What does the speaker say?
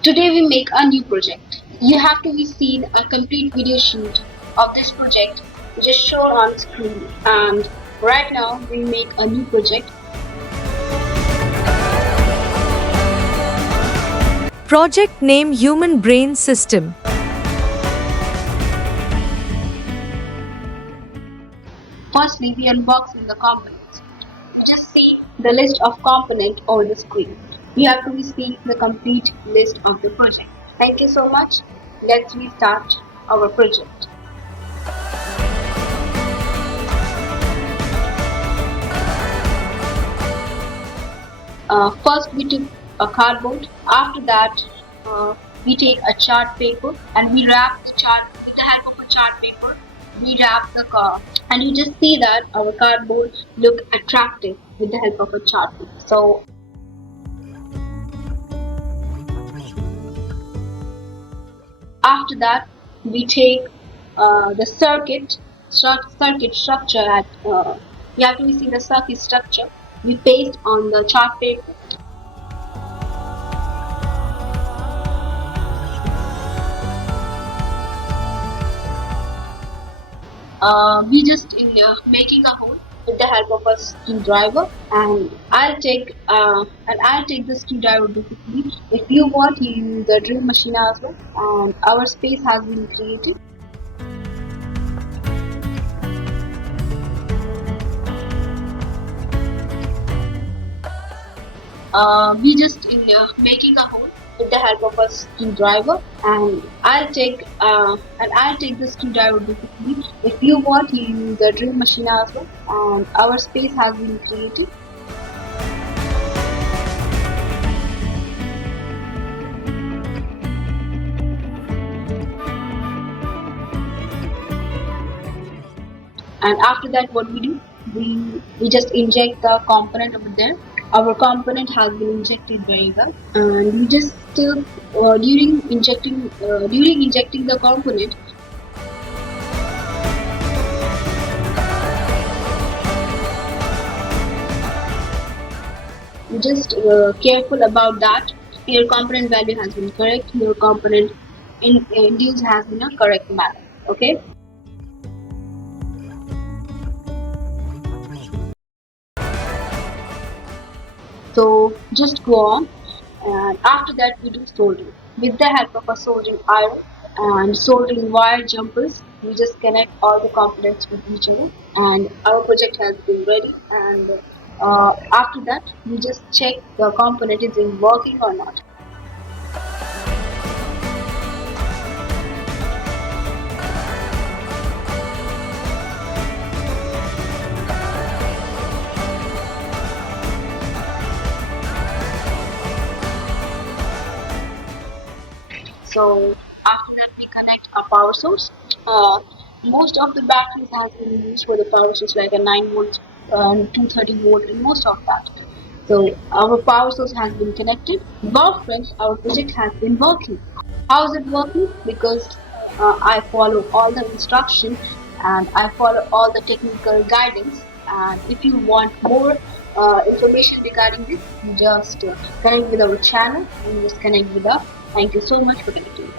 Today we make a new project. You have to be seen a complete video shoot of this project just shown on screen, and right now we make a new project. Project name Human Brain System. Firstly, we unboxing the components. You just see the list of components over the screen. You have to be seeing the complete list of the project. Thank you so much. Let's restart our project. First we took a cardboard. After that we take a chart paper and we wrap the chart with the help of a chart paper. We wrap the car and you just see that our cardboard look attractive with the help of a chart paper. So after that we take the circuit structure at you have to see the circuit structure. We paste on the chart paper. We just in making a hole with the help of a screwdriver, and I'll take the screwdriver basically. If you want, you use the drill machine as well. And our space has been created. We just in making a hole with the help of a screwdriver, and I'll take the screwdriver basically. If you want, you use the drill machine as well. And our space has been created. And after that, what we do, we just inject the component over there. Our component has been injected very well, and we just during injecting the component, we just careful about that. Your component value has been correct. Your component induced has been a correct manner. Okay. So just go on, and after that we do soldering with the help of a soldering iron and soldering wire jumpers. We just connect all the components with each other, and our project has been ready. And after that we just check the component is in working or not. So after that we connect a power source. Most of the batteries has been used for the power source, like a 9 volt, 230 volt, and most of that. So our power source has been connected. Well, friends, our project has been working. How is it working? Because I follow all the instructions and I follow all the technical guidance. And if you want more information regarding this, you just connect with our channel and just connect with us. Thank you so much for connecting.